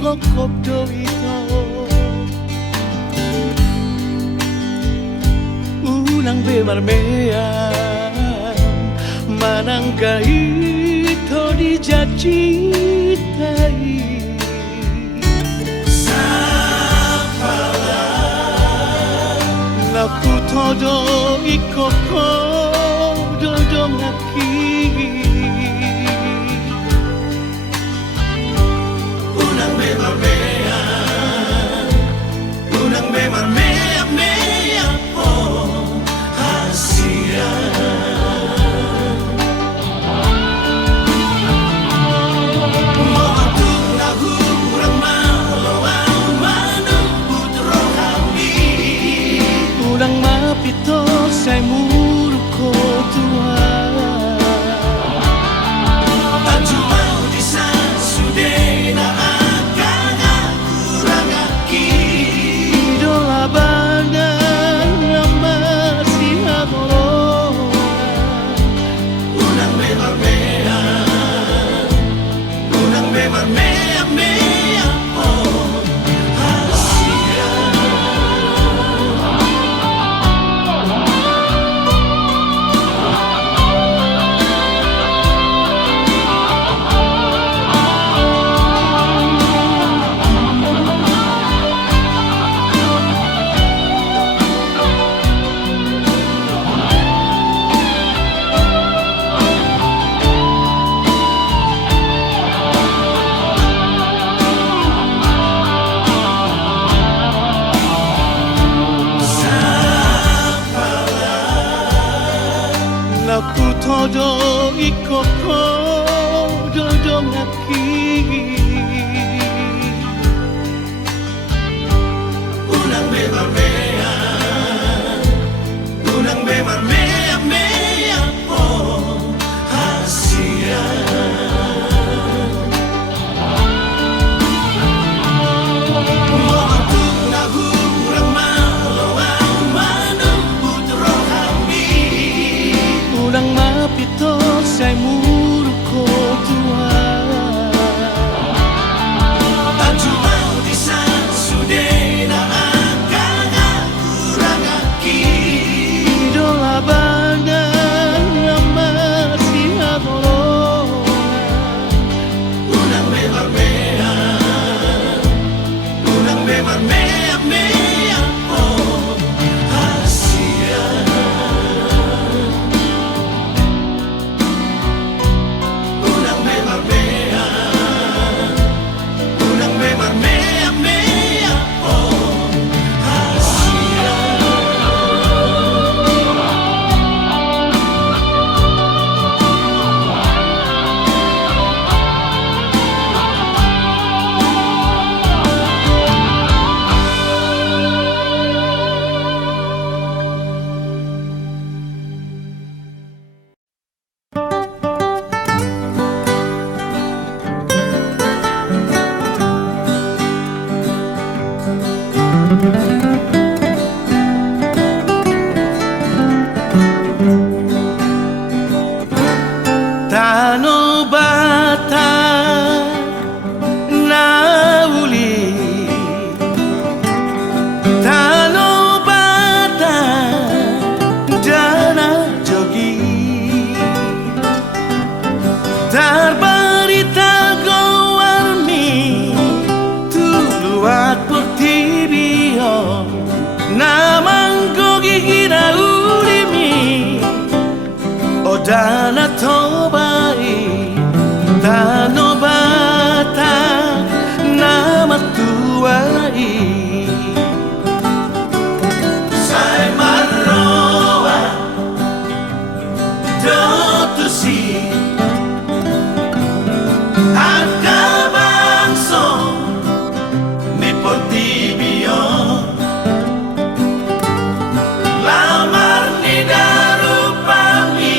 kokopdo ito unang bemarmean mananggai to dijacitai sapala naputodo ikoko dodongaki unang bemarmean unang bemarmean mea po hasian mapito say muro ko Tuhan at jumaw di sa sude na kurang aki idolabanan na masihadoro unang bemarmean unang bemarmean mea po naputodo ikoko dodongaki unang bemarmean unang bemarmean mea po hasian moatuk na hurang malawang manubut rohami unang mapito say muro ko Tuhan at jumaw di sa sude na kurang aki idolabanan na masihadoro unang bemarmean unang bemarmean mea po hasian unang bemarmean mea po hasian Tano bata na uli Tano bata dana jogi Tarbarita gowarmi tuluat portibio Namanggo gigina ulimi Odana tobai Tano bata nama tuai Sai marroa dotusi Akabangso ni portibio Lamar ni darupami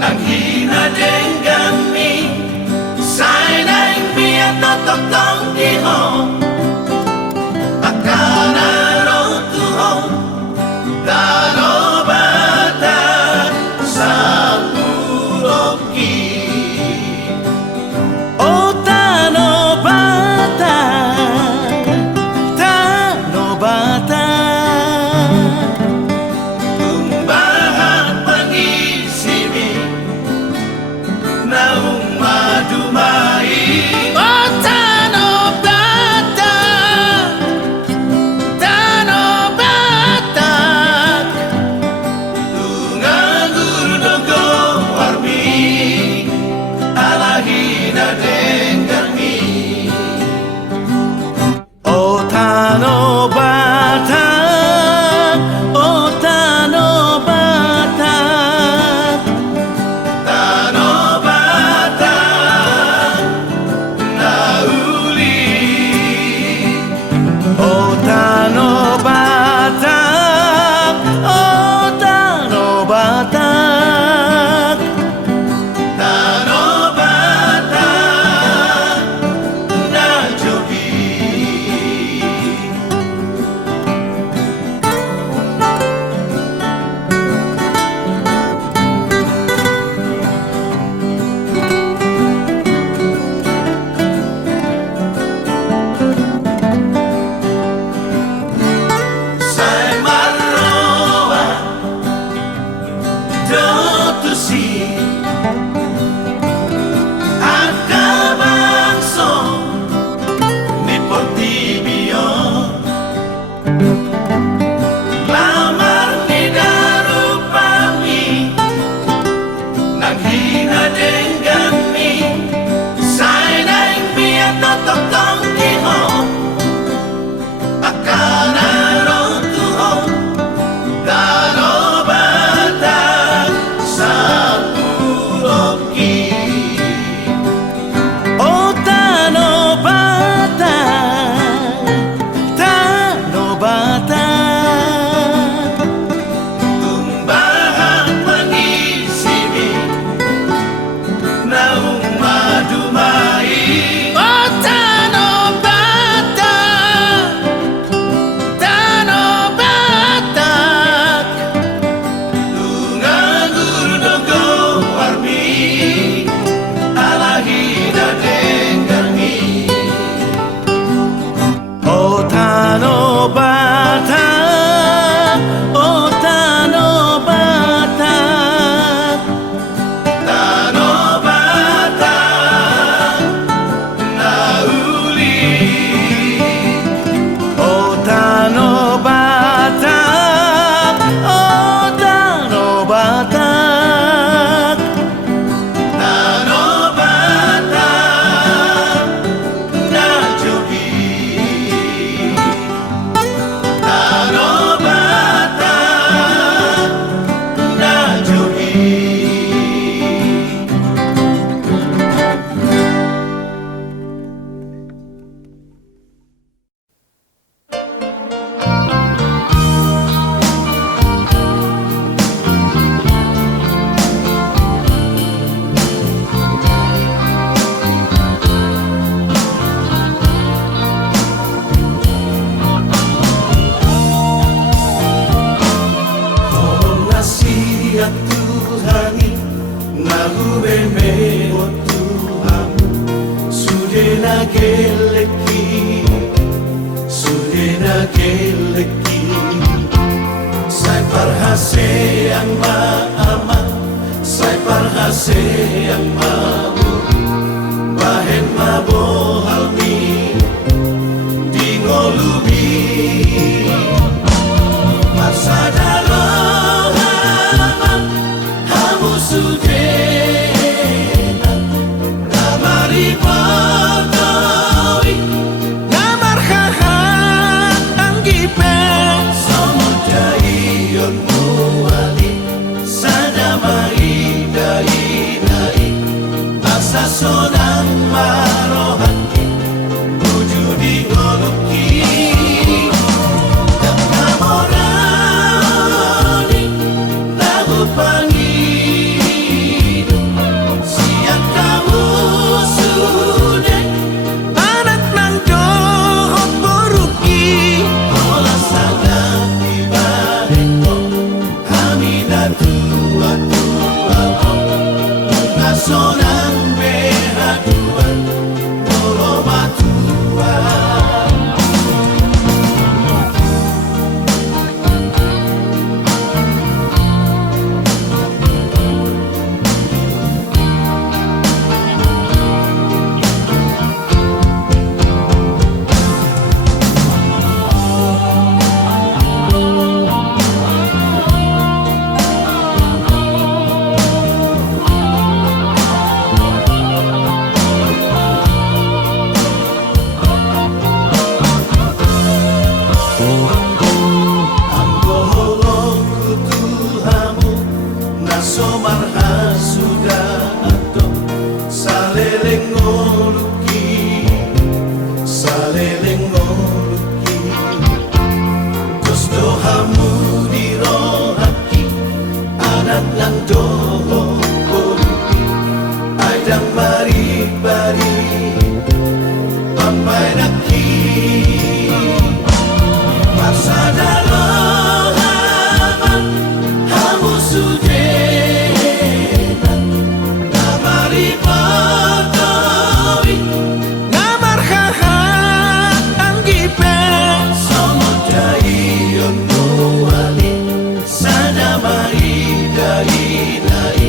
Nanghina denggami Sai naing biya tototong dihong Akana rotuhong Tano bata sapuloki Oh tano bata Sudena geleki, sudena geleki. Sai parhase yang maama, sai parhase yang mamu. Bahen mabohalmi, di ngolubi. Pasada lohaman, hamu sudena. Namari pagkawi, Namar haha anggipe samudai yon muali. Sadamai dai dai, asa sonang marohaki, wujudi ngoluki. Dan namorani, lagu pangidu, siang kamu sudah. anak nang dohot boruki Ola sangat ibadetko, hamida tua tua bunga sonang behadua, tolo matua. Somarha sudah atau saleleng ngoluki, saleleng ngoluki. Terus dohamu dirohaki, anak nang doho ngoluki. Aidang mari bari, pampai naki. Pasada lohaman, hamu sudena. Namari pagkawi, Namar haha anggipe samudai yon muali. Sadamai dai dai,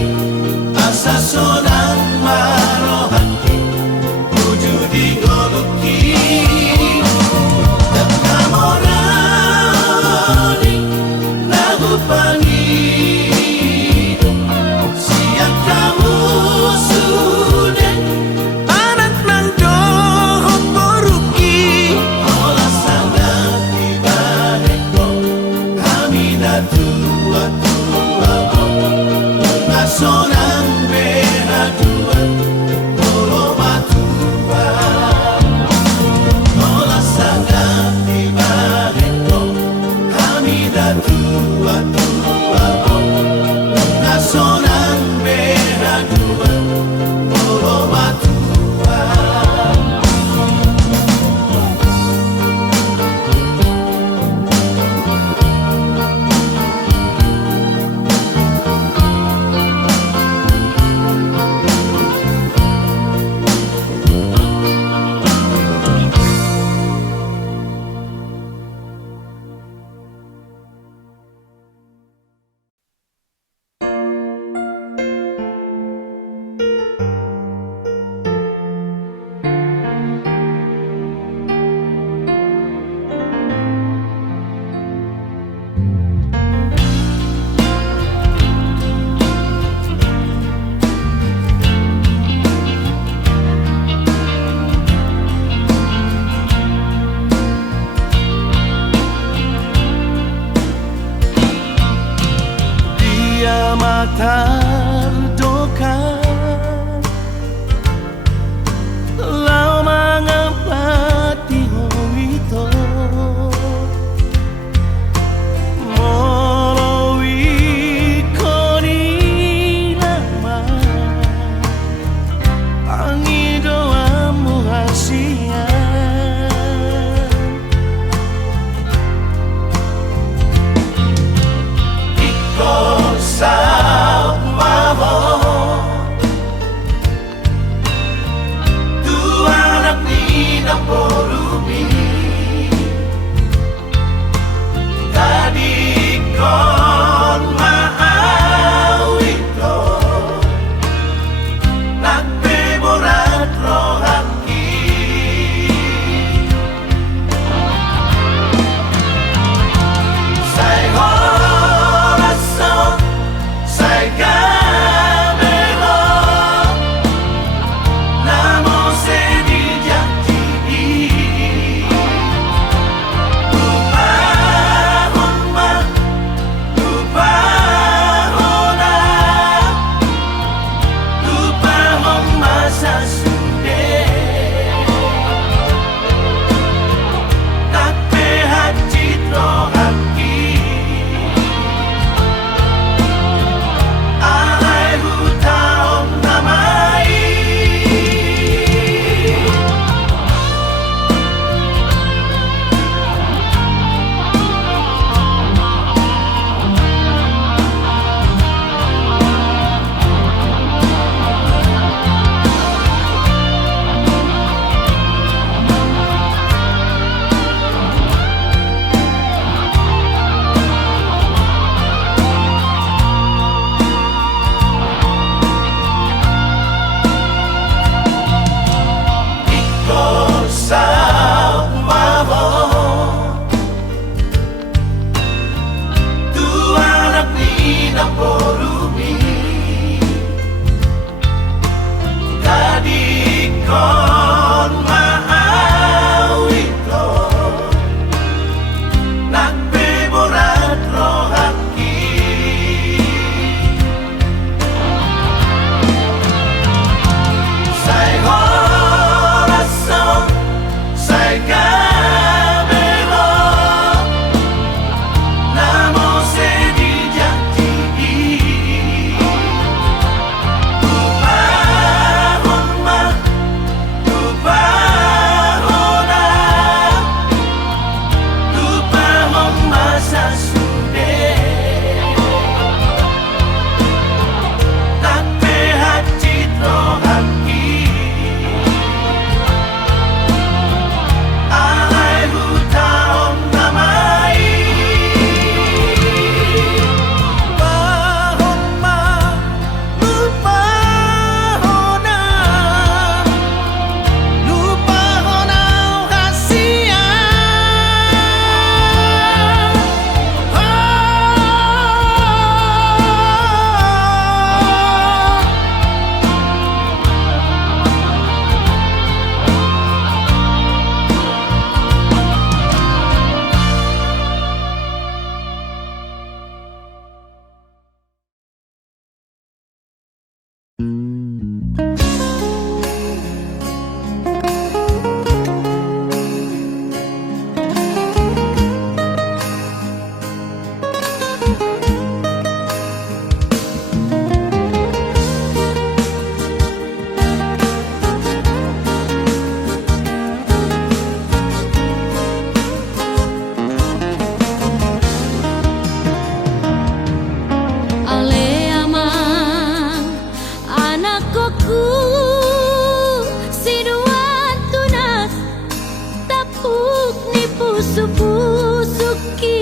pusuk-pusuki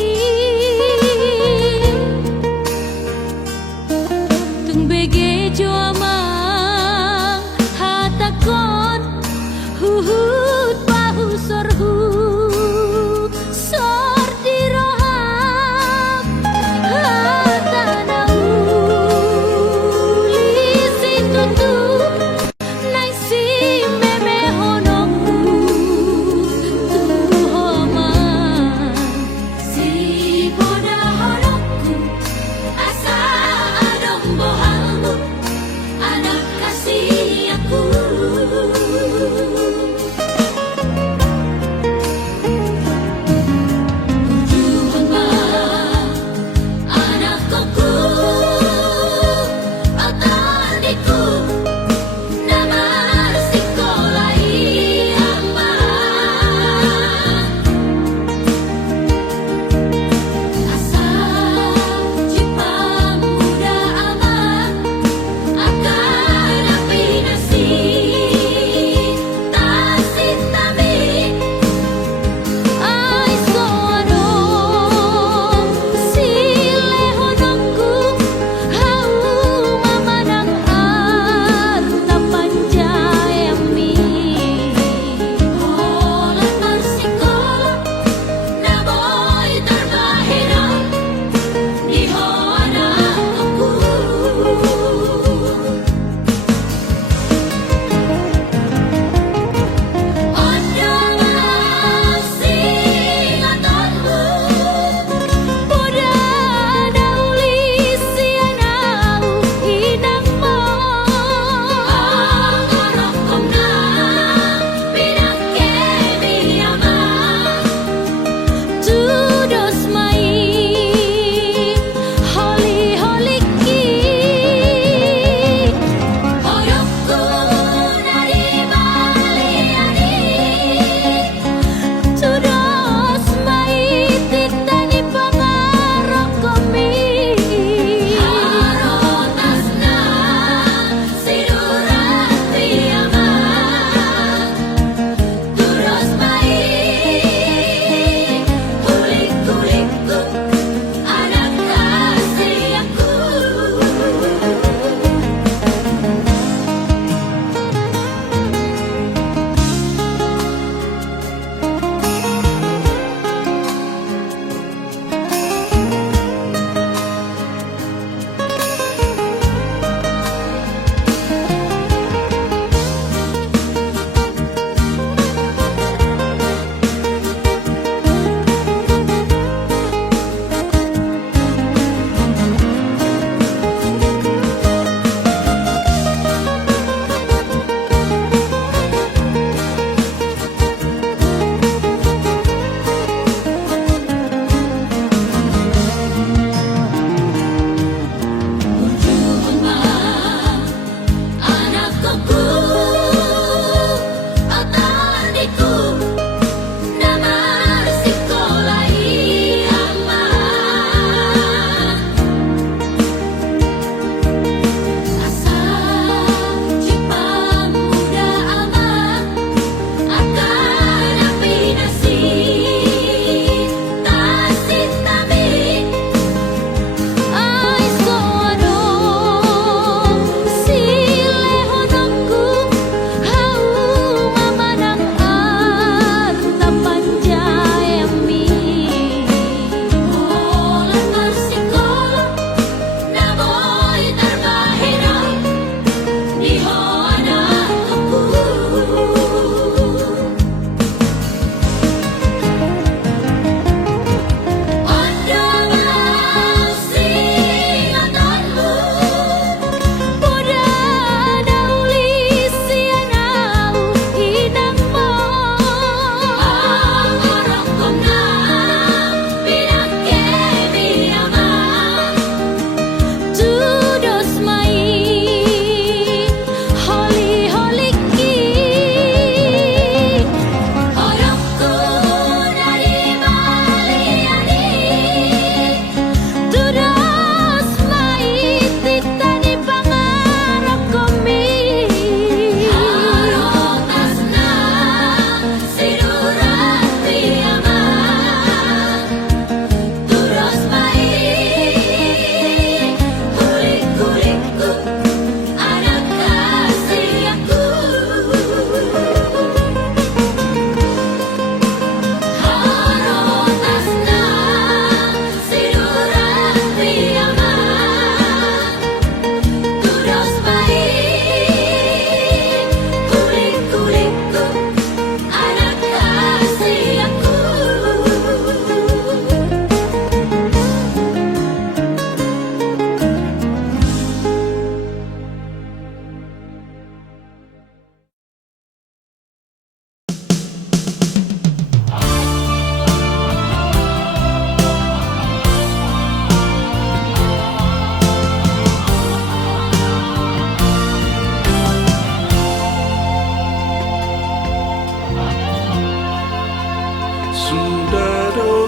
tung bege jo amang hatakon huhut bahu sorhu sor di roham hatana uli situtu nai si meme honokku tu homa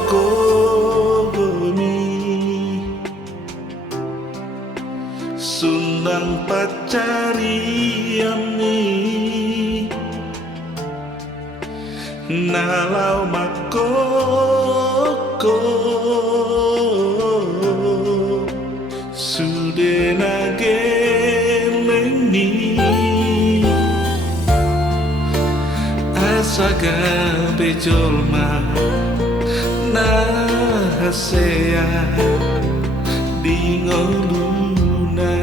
kogoni Sundang pacariami Nalau makoko Sudena geleni Asaga bejolma Nahasea di ngoluna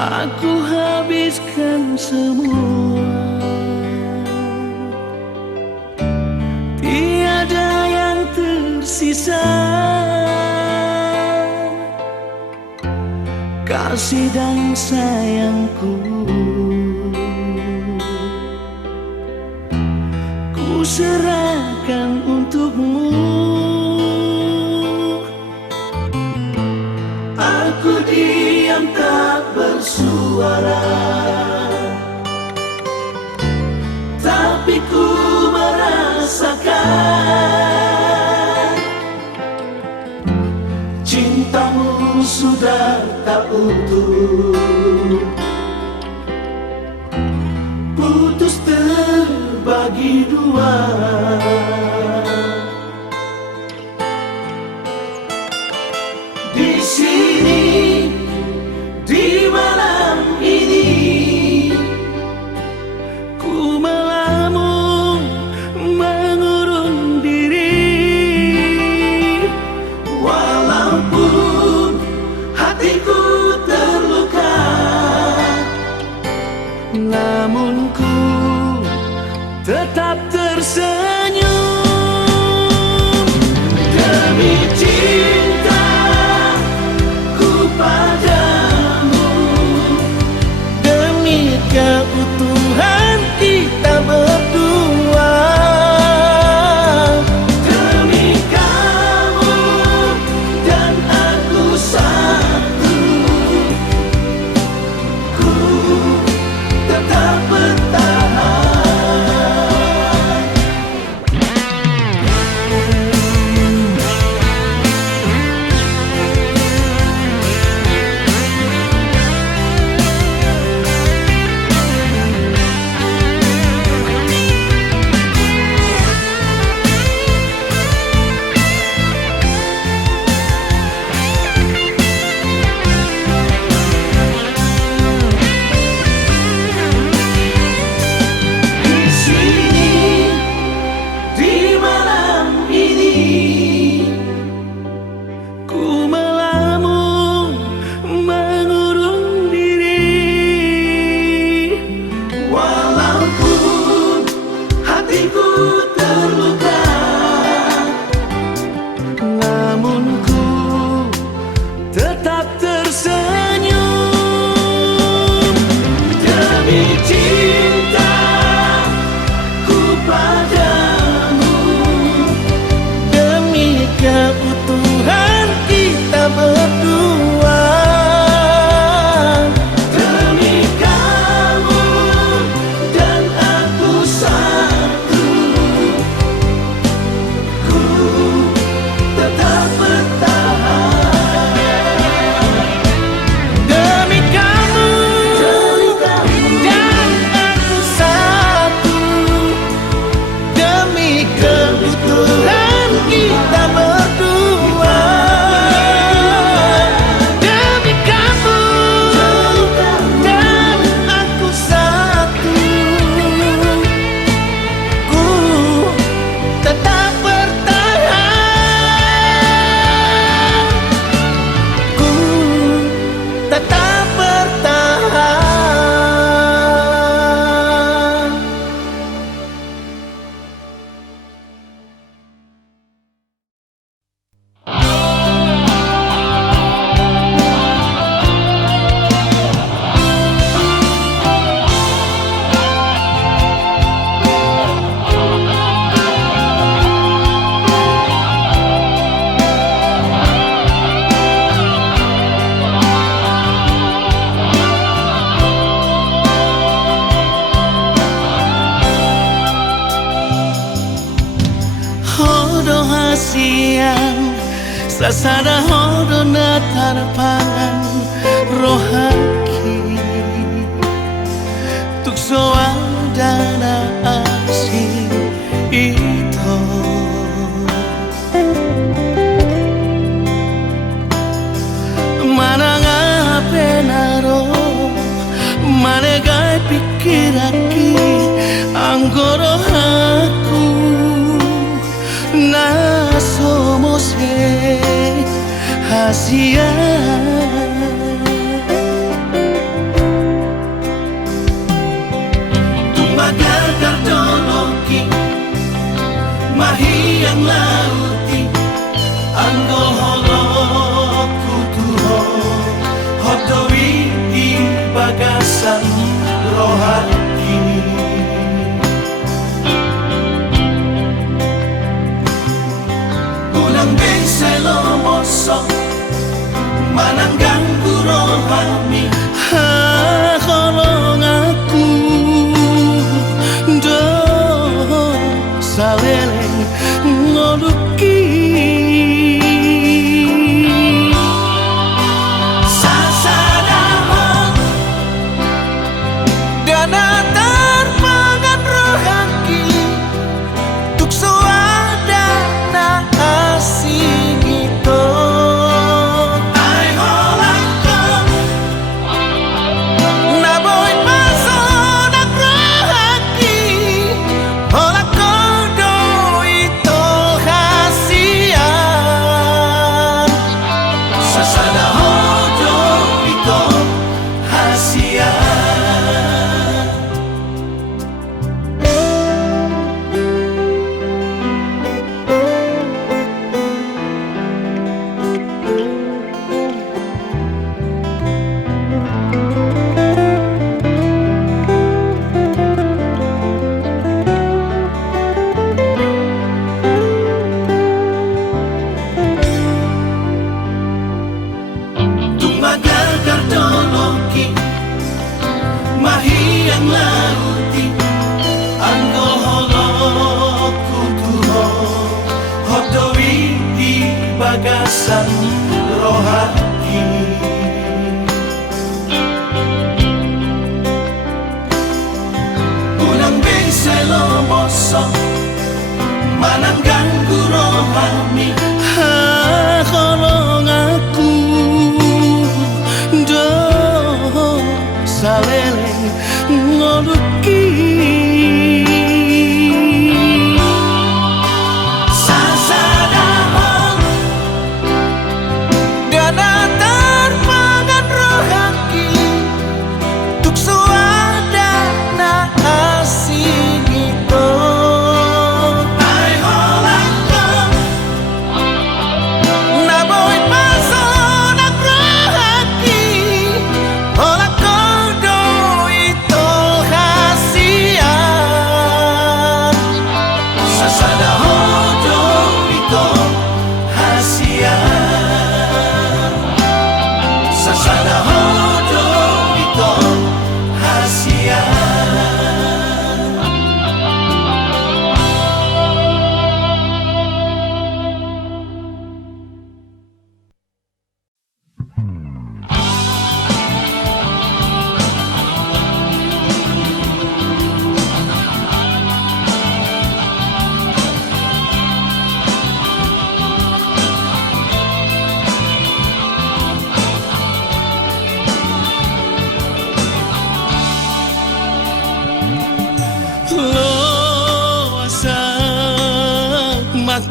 Aku habiskan semua, tiada tersisa kasih dan sayangku. Ku serahkan untukmu. Aku diam tak bersuara, tapi ku merasakan cintamu sudah tak utuh, putus terbagi dua. Di sini, di malam ini, ku melamun mengurung diri. Walaupun hatiku terluka, namun ku tetap tersenyum. Demi cintaku padamu, demi keutuhan kita berdua, demi kamu dan aku satu, ku tetap bertahan. Tetap tersenyum. Demi cintaku padamu, demi keutuhan kita berdua, demi kamu dan aku satu, ku tetap bertahan. Siang sasada hodo na tarpangan rohaki tukso dana asing ito mananga penaro manegai pikiraki anggoro aku na somos hasia tumbaga kardoloki mahiyang lauti gagasan rohani. Unang bensay lomosok manang ganggu rohani. Kolong aku do saleleng ngoluki.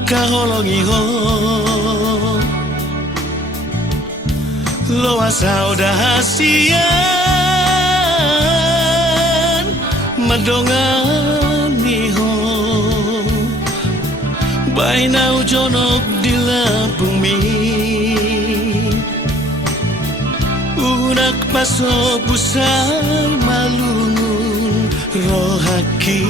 Kaholongi ho lo asal dahasian madongani ho bainau jonok di Lampung mi unak pasok busai malungun rohaki.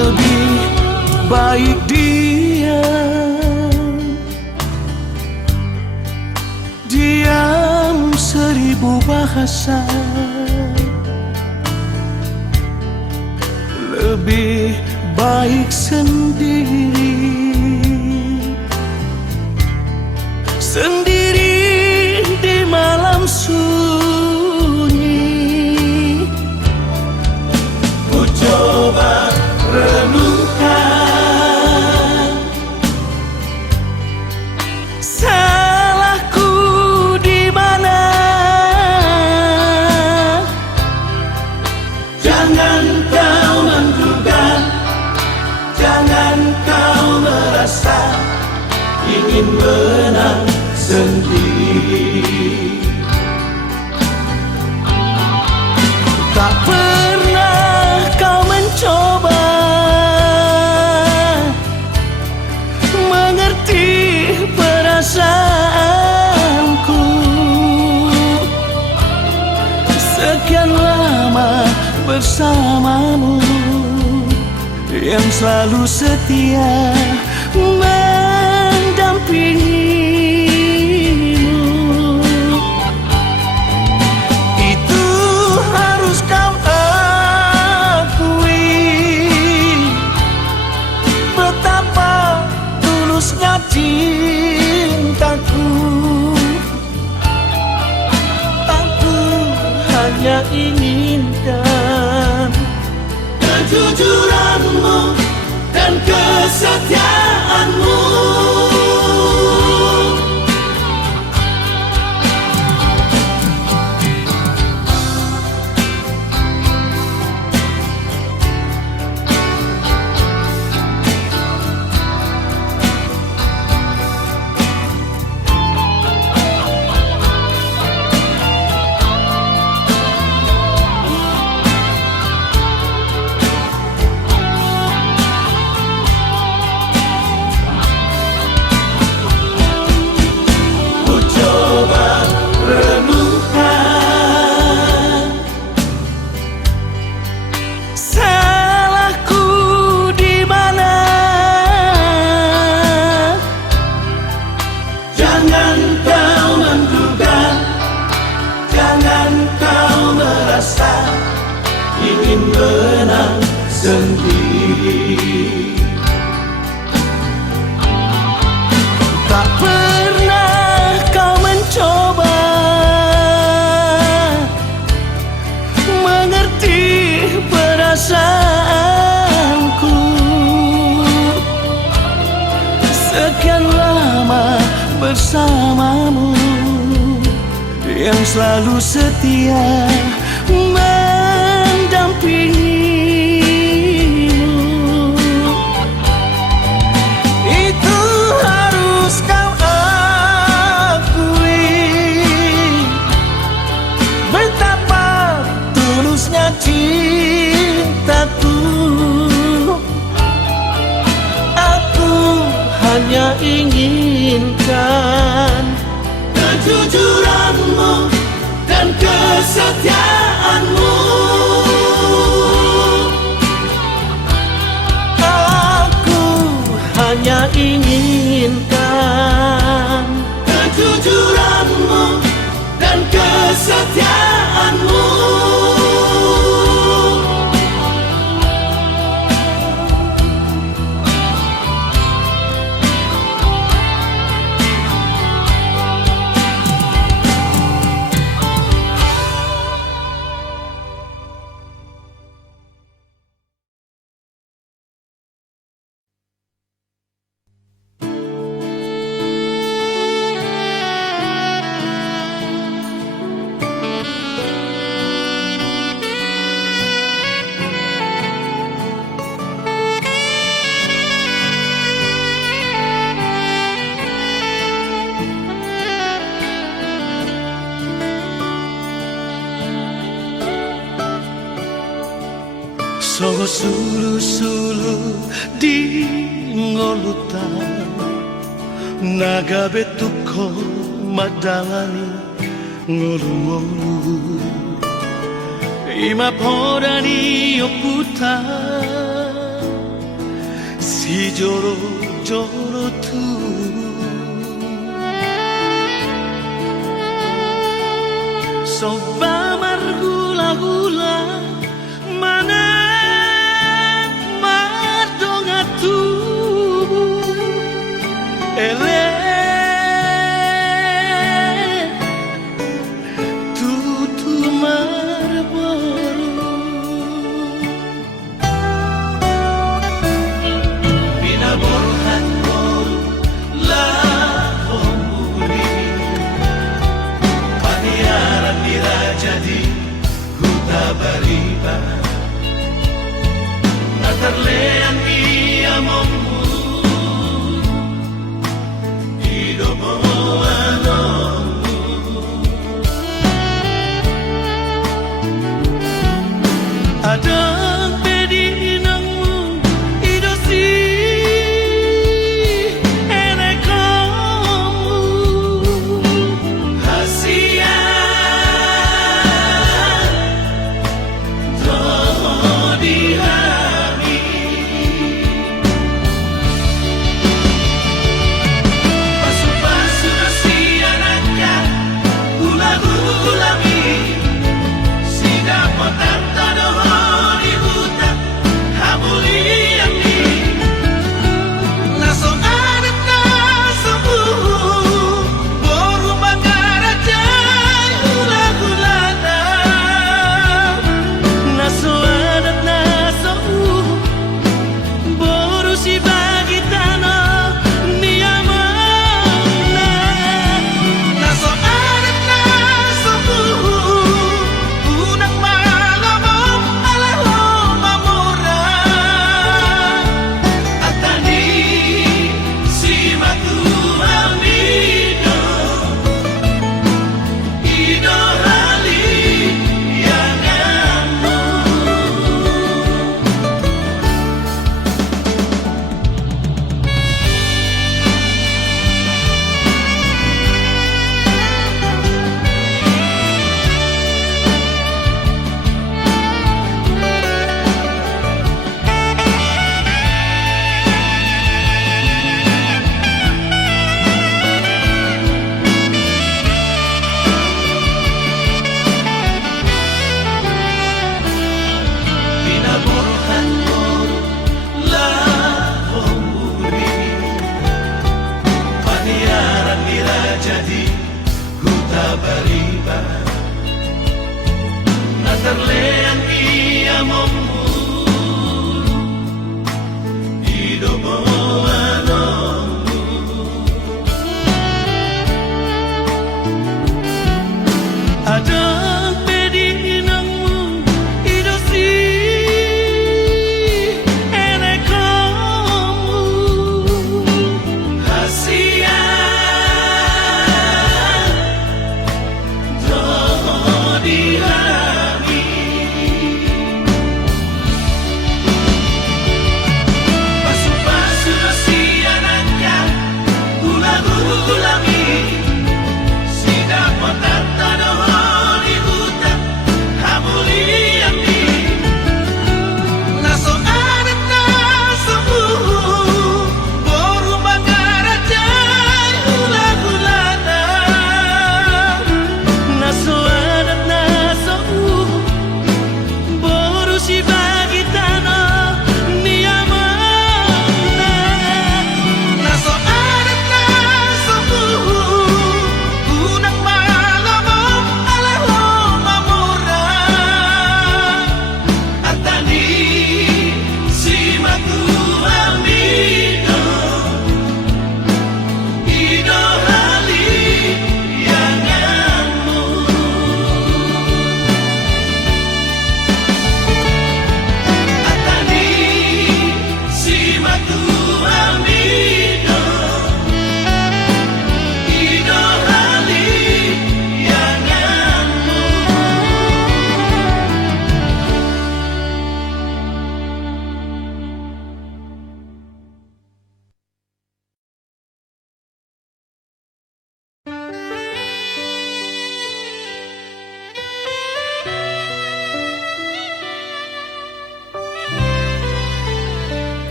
Lebih baik diam 1000 bahasa. Lebih baik sendiri di malam sunyi. Ku coba renungkan salahku di mana. Jangan kau menduga, jangan kau merasa ingin menang sendiri. Tak pernah kau mencoba mengerti perasaanku. Sekian lama bersamamu, yang selalu setia mendampingimu. Itu harus kau akui, betapa tulusnya cintaku. Aku hanya inginkan kejujuranmu dan kesetiaanmu. Ingin menang sendiri. tak pernah kau mencoba mengerti perasaanku. Sekian lama bersamamu, yang selalu setia mendampingimu. Itu harus kau akui, betapa tulusnya cintaku. Aku hanya inginkan kejujuranmu dan kesetiaanmu. Aku hanya inginkan kejujuranmu dan kesetiaanmu. Songo sulu-sulu di ngolutan, naga betuko madalani ngolu-ngolu. Ima podani oputa si joro joro tu soba margula gula mana mardonga tu ele tutu marboru Bina borhat kol la homuri Paniaran dira jadi huta bariba Natarlean ia momu Hidomo anomu Adang pedinangmu idosi enekomu Hasia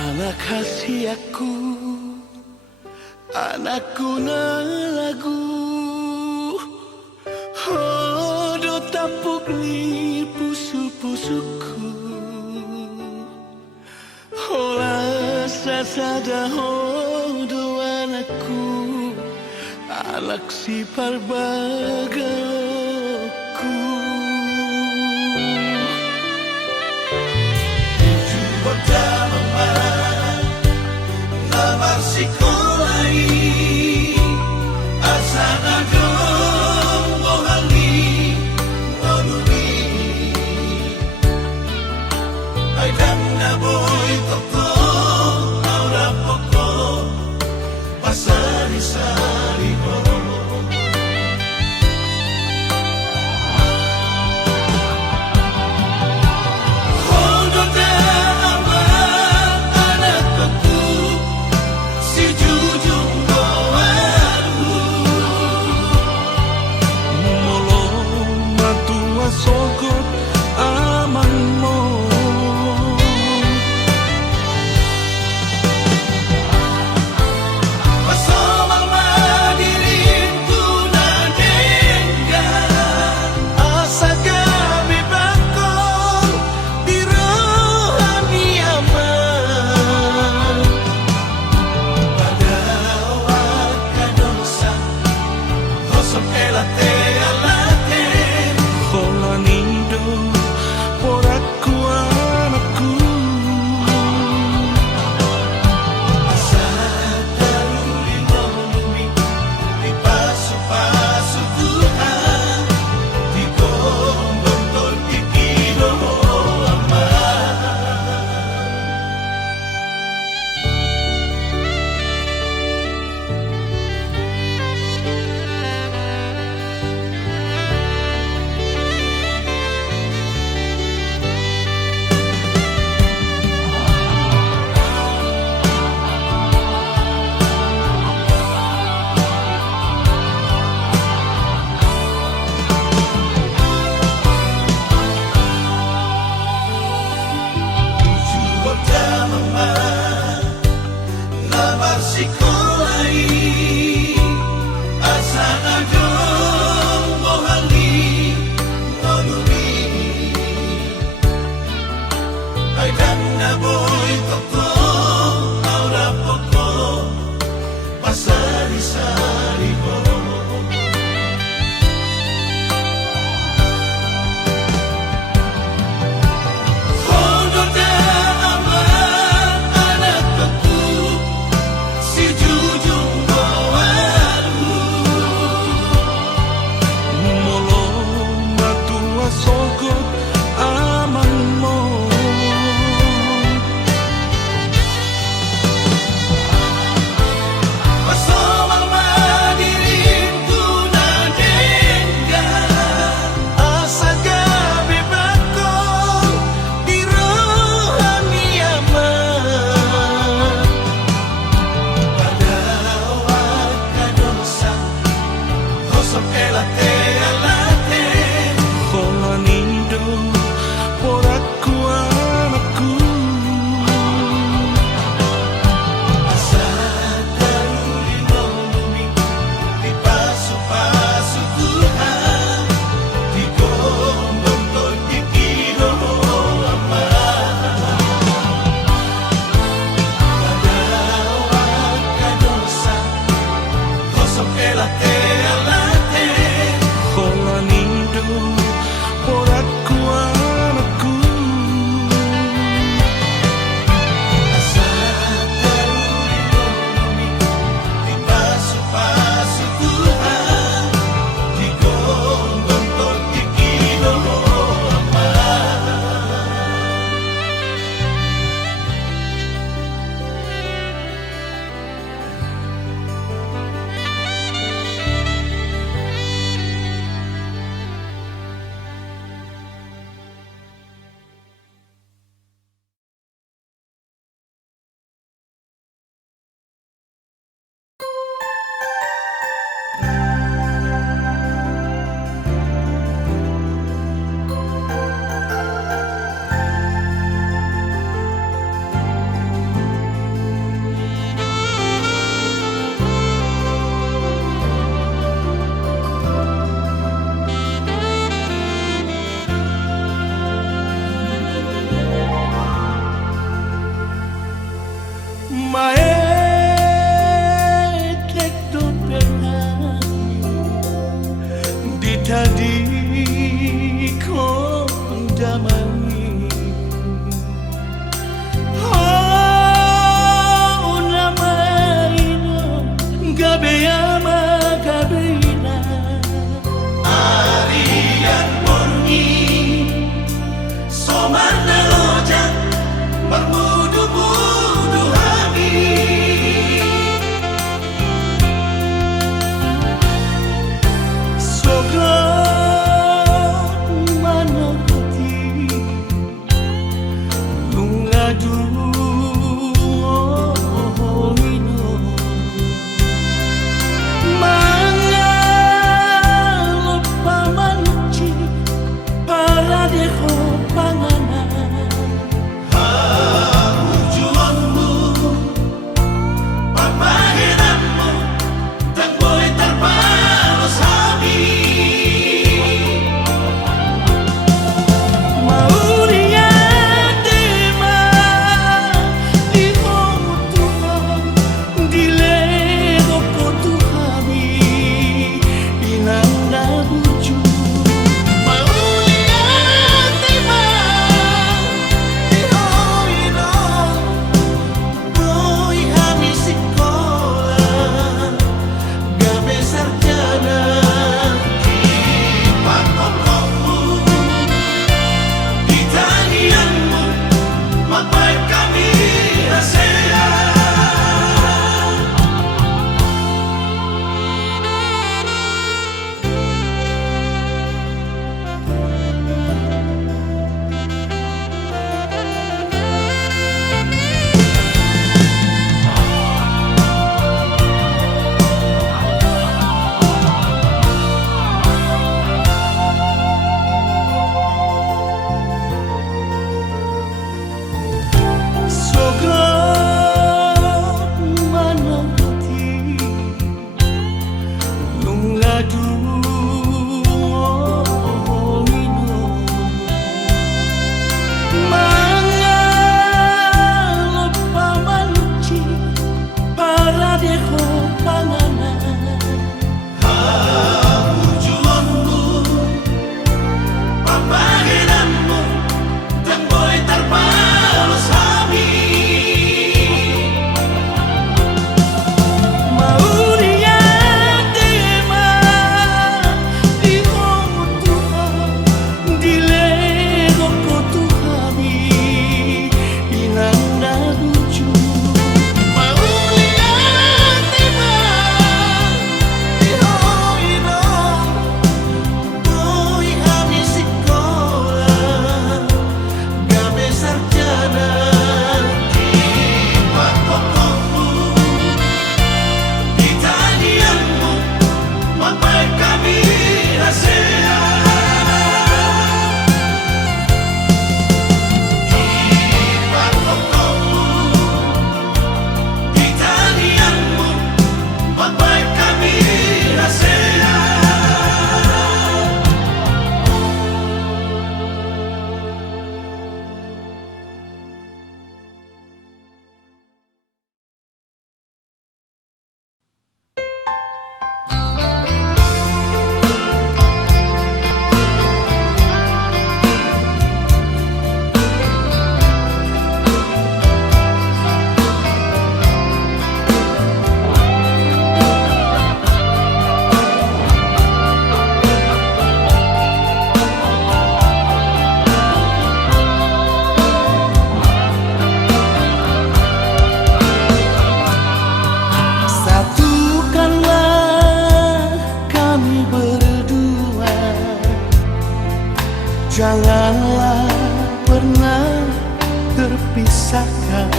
Anak kasih anakku na lagu. Oh, do tapuk ni pusu-pusuku. Ola sasada ho do anakku, anak si parbagaku. Con la nido por acuar. damai. Oh damai no gabeyama gabeina Arian murni Somana lojang Bermudu-mudu hami Sograt manokoti Lungadu ino Manga lupa manci Para deho panganan Tujuanmu Pagpahinanmu Dan boy terbalos hami Mauria tema di Tuhan di lego Tuhan inanda buju Mauria tema di hoino boy hami sekolah gabe sarjana Pagpokokmu Di tanianmu Magbaik kami rasaya Sograt manokoti lungadu ino Manga lupa manci para deho panganan Tujuanmu Pagpahinanmu Dan boy terbalos hami Mauria tema di Tuhan di lego Tuhan inanda buju Mauria tema di hoino boy hami sekolah gabe sarjana Pagpokokmu Di tanianmu Magbaik kami rasaya Pagpokokmu Di tanianmu Magbaik kami rasaya Satukanlah kami berdua Janganlah pernah terpisahkan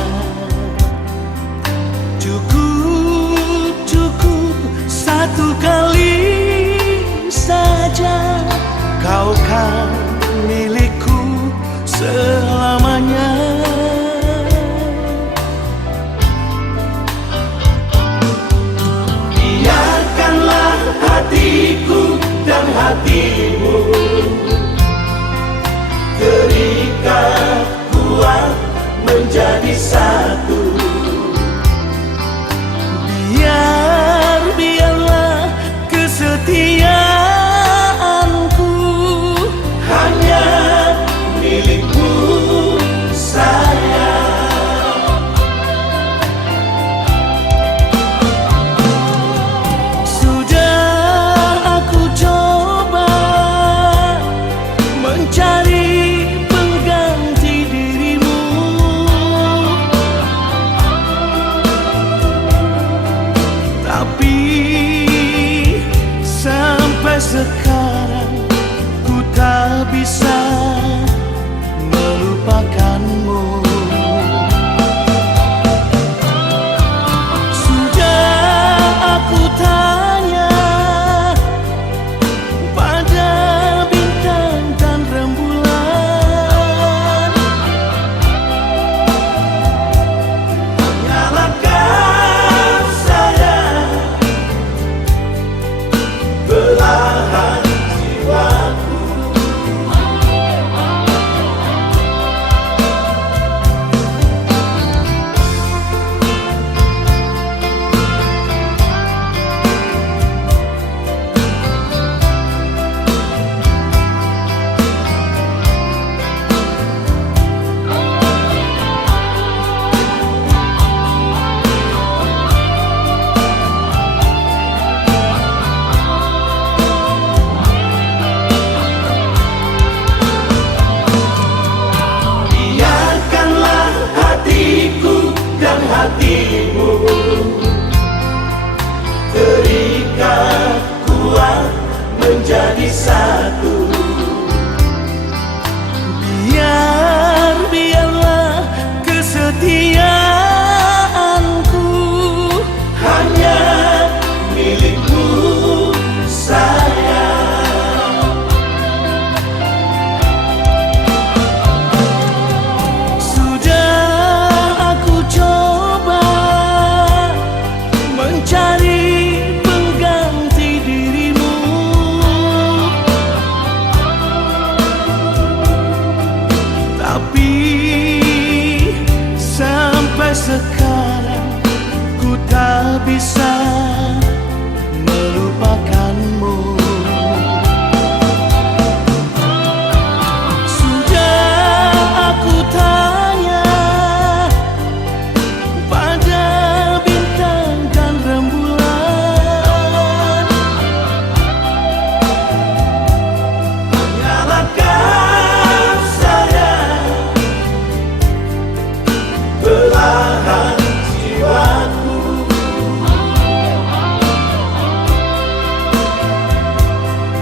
Cukup satu kali saja Kau kan milikku selamanya Biarkanlah hatiku dan hatimu terikat kuat menjadi satu. Biarlah kesetiaanku hanya milikmu sayang. Sudah aku coba mencari pengganti dirimu, tapi sampai sekarang ku tak bisa melupakanmu. Sudah aku tanya pada bintang dan rembulan, Nyalakan sayang belahan jiwaku. Biarkanlah hatiku dan hatimu terikat kuat menjadi satu. biarlah kesetiaanku Hanya milikmu sayang. sudah aku coba mencari pengganti dirimu, tapi sampai sekarang ku tak bisa melupakanmu. Sudah aku tanya pada bintang dan rembulan, Nyalakan sayang belahan jiwaku.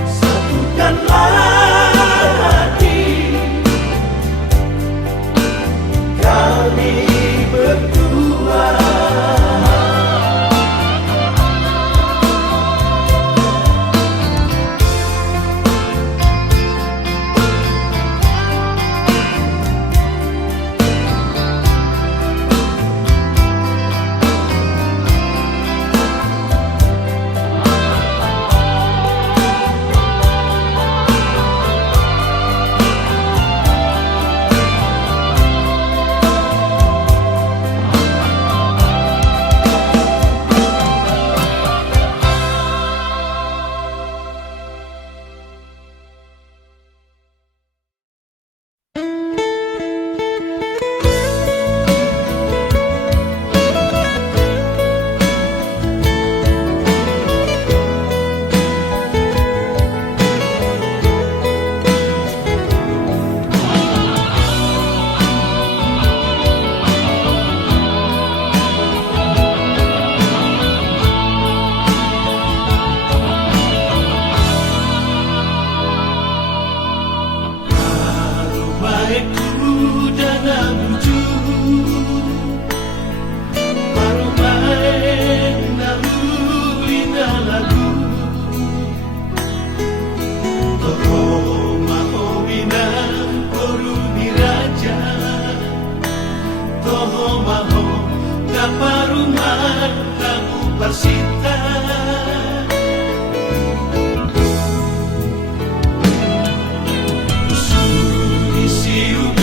Satukanlah hati kami berdua. baikku dalam wujud Parumai nalu lina lagu Toho maho binang poru diraja Toho maho kaparumai kamu pasita You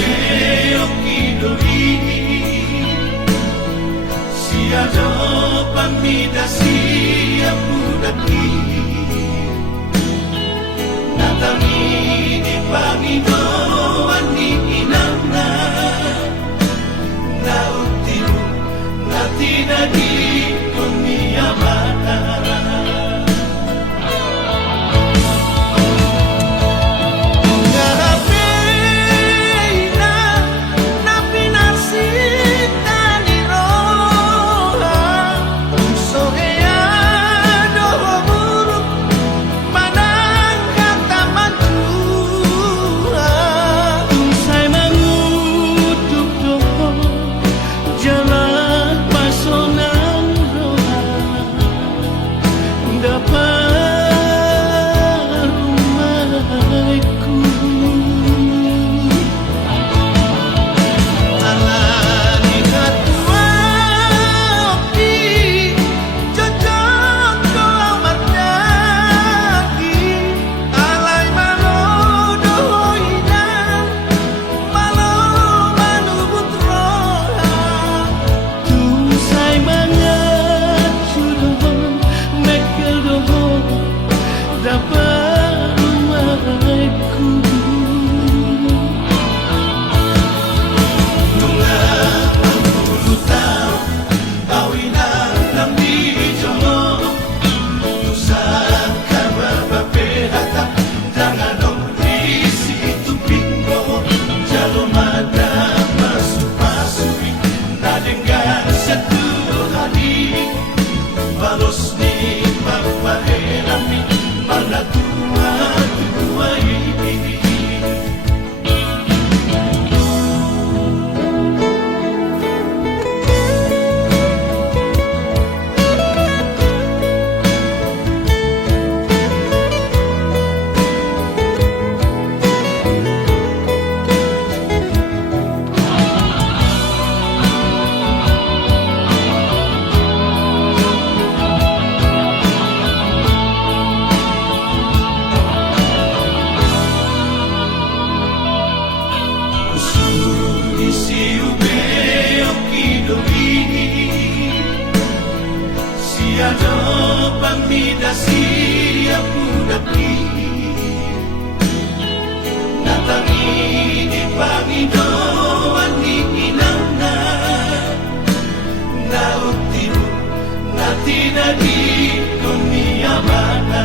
tiada pamida siap dapi natangi di pangido ani inana nautimu natina di dunia mana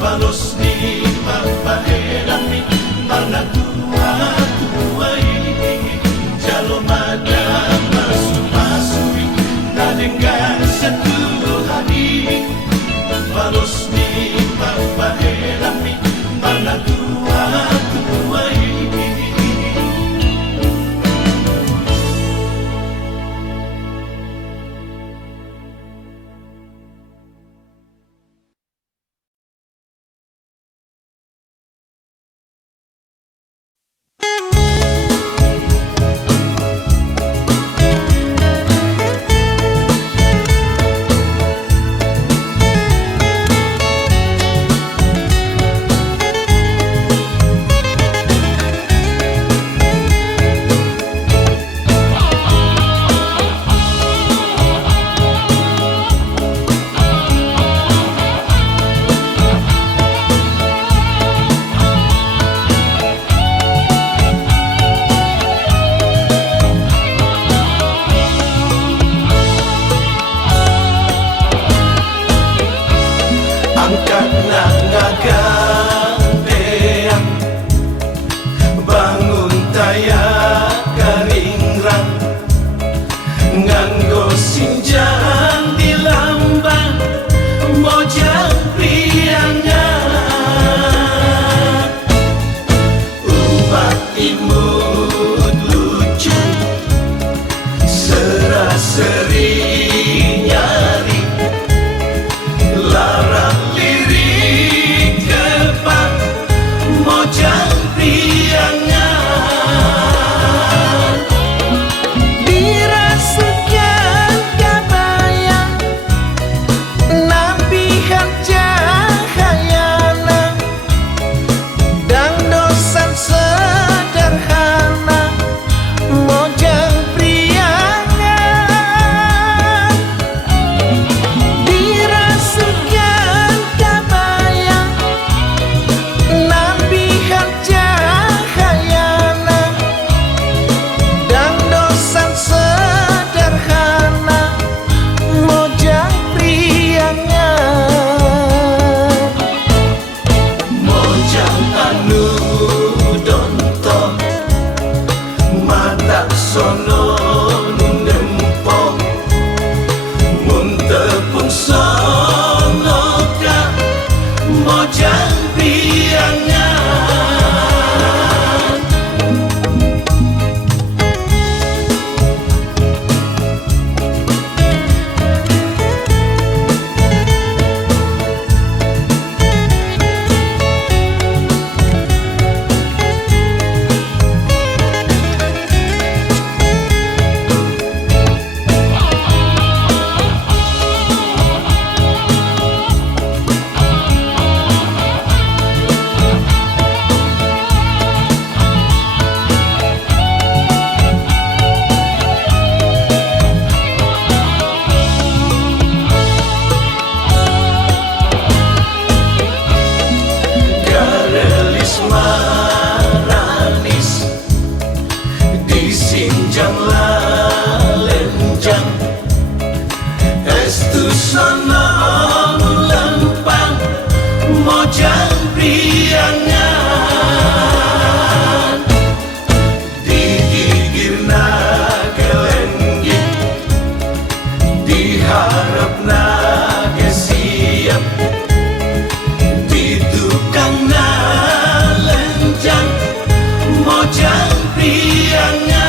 Balos ni papaherami mana tua ini jalo mada masuk-masui nadengar satu hari balos ni papaherami mana tua ini bangun taya karingrang nganggo sinjang di lambang mojang priangan ubat imut lucu seraseri nyari larang lirik kepak mojang priangan dirasukan kabayang nabihan cahayana dan dosan sederhana mojang priangan dirasukan kabayang nabihan cahayana dan dosan sederhana mojang priangan mojang anu donto mata sono nempo muntepun sono ka mojang priangan disinjang lenjang estu sono lempang mojang priangan digigirna kelenggi diharapna ke siap ditukangna lenjang mojang priangan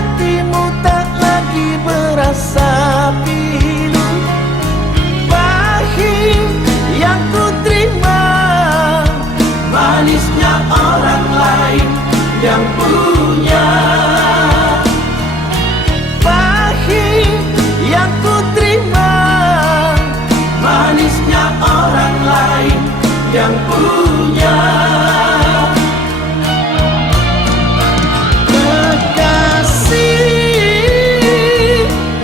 hatimu tak lagi berasa pilu. Pahit yang ku terima, manisnya orang lain yang punya. Pahit yang ku terima, manisnya orang lain yang punya. Kekasih,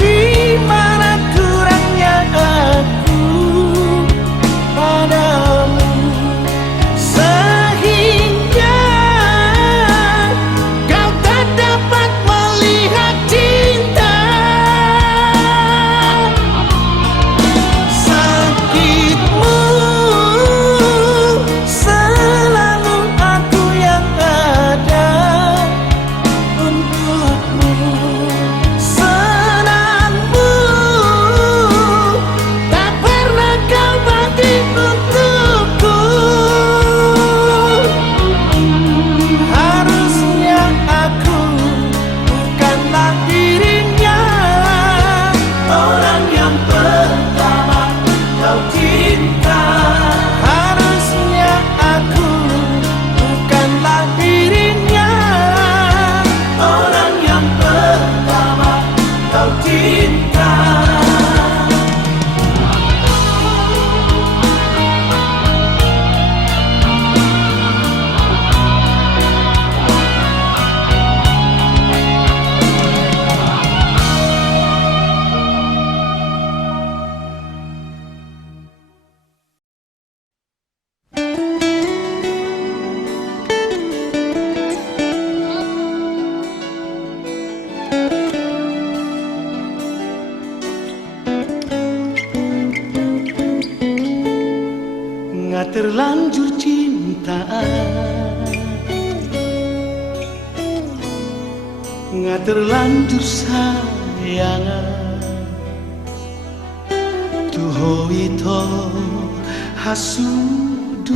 di mana kurangnya aku padamu, sehingga kau tak dapat melihat cinta. Sakitmu selalu aku yang ada untukmu. Senangmu tak pernah kau bagi untukku. Harusnya aku bukanlah dirinya, orang yang pertama kau cinta. Harusnya aku bukanlah dirinya, orang yang pertama kau cinta. Nggak terlanjur cintaan, nggak terlanjur sayangan. Tuho ito hasudungan,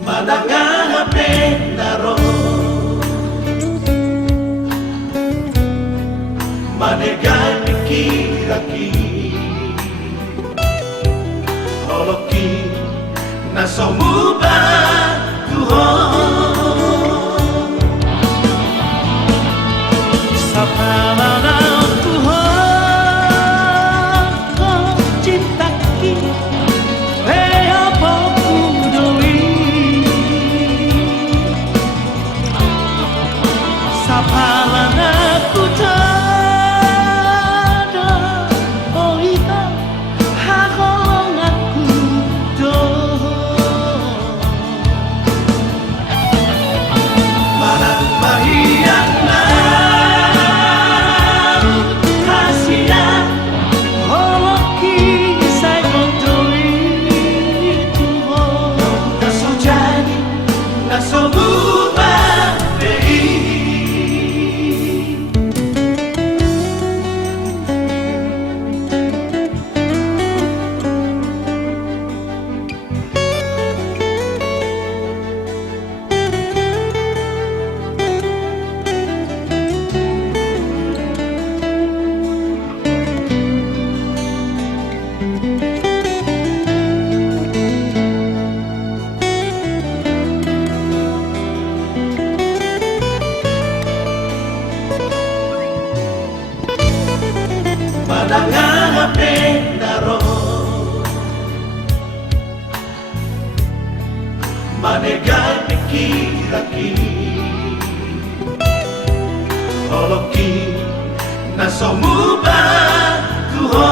manangan hape naro, manegan kira-kira. Holoki na somuba tuho, sa pananaw tuho ko cinta ki reo po kudoli. Sa pananaw tuho manegan kira-kira. Holoki na somuba tuho,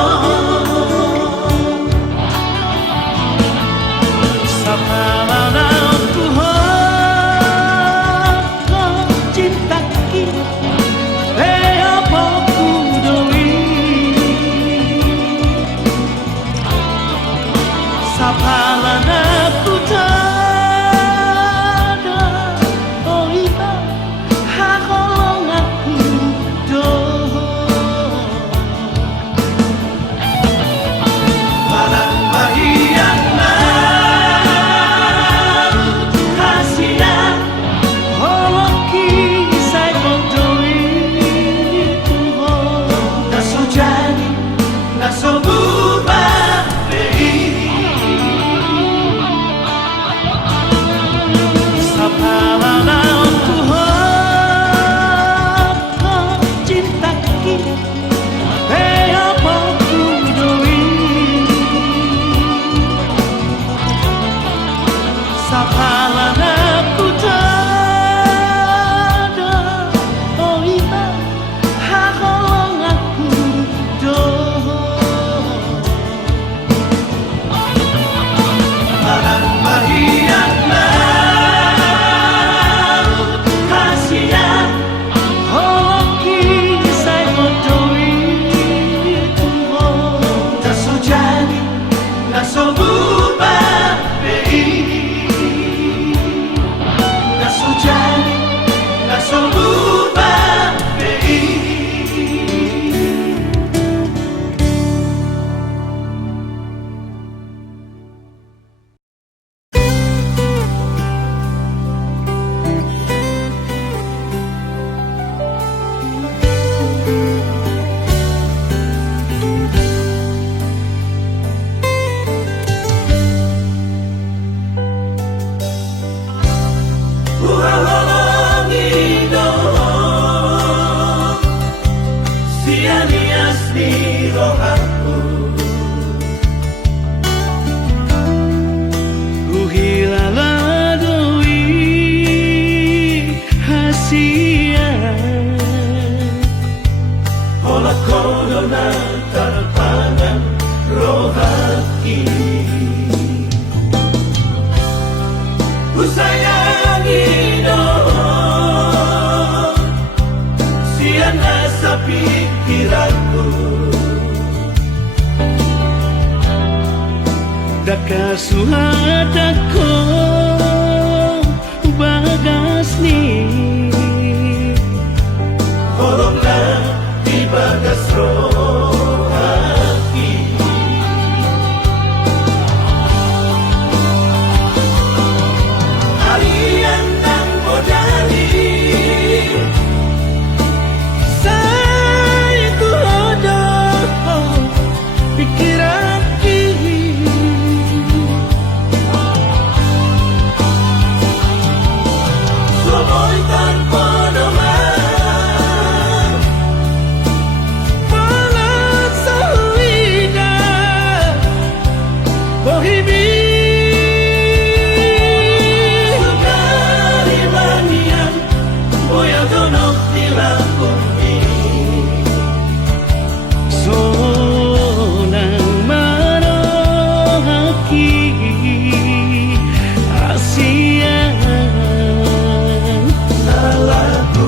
sa pananaw tuho ko cinta ki reo po kudoli. Sa pananaw tuho dona tarpangan rohaki ku sayangi dong sian asa pikiranku Daka suhatako bagas ni Holonglah di bagas rohaki Harian dan bodali Saya ku hodoh pikiran Somoy tanpa nomor Malas sawida Bohimi Sukari manian Boya donok di lakumi Sonang marohaki Asian Salahku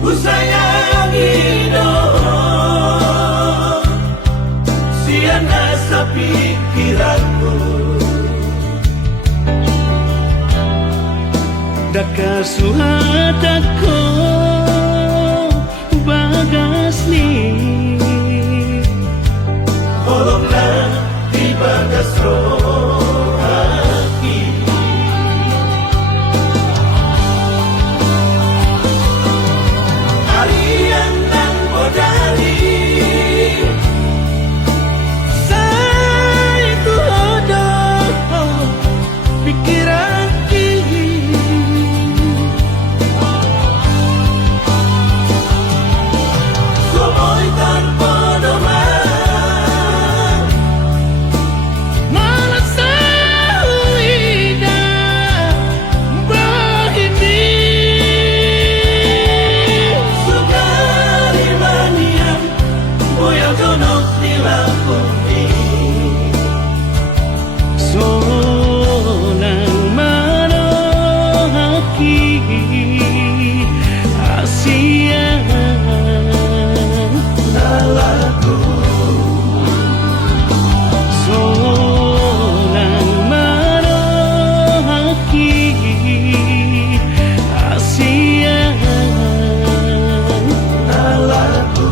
Ku sayangi dong sian asa pikiranku Daka suhatako bagas ni Holonglah di bagas rohaki Harian dan bodali Saya ku hodoh pikiran Somoy tanpa nomor Malas sawida Bohimi Sukari manian Boya donok di lakumi Sonang marohaki Asian Salahku Sonang marohaki Asian Salahku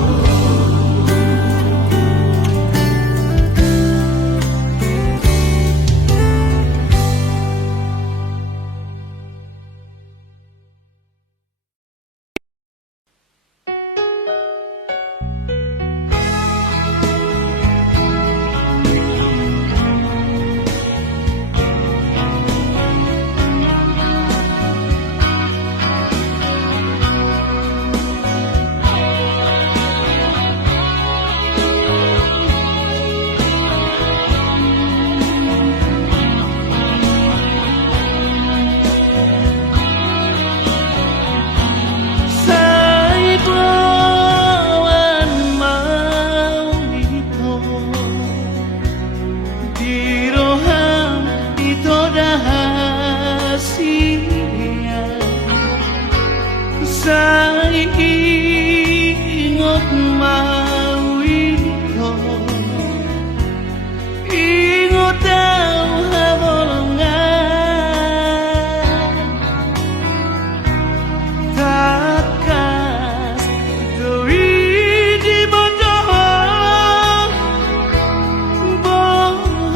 Say bawan mau ito Di roham ito dahasia Say ingot mau ito Ingot daw habolongan Takas doi di bodoh Bohong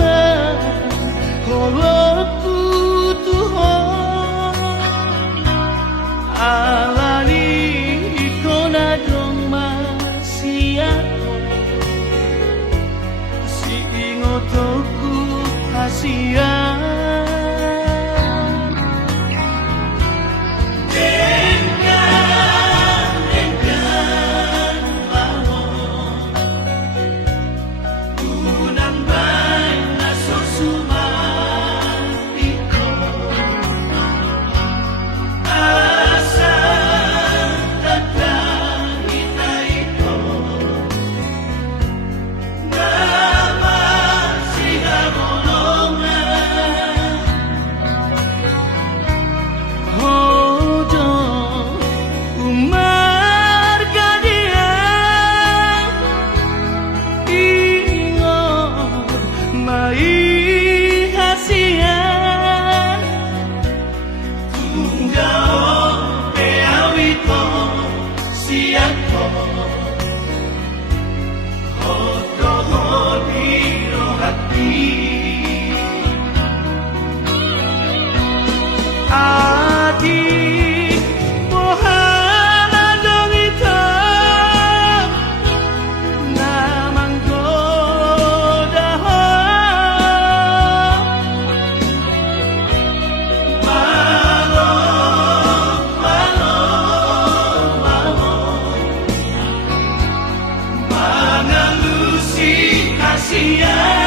kalau putuh Alani ikona kasihan. Adik mohana dong itu namang goda malo malo malo mengelusi kasihan.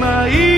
My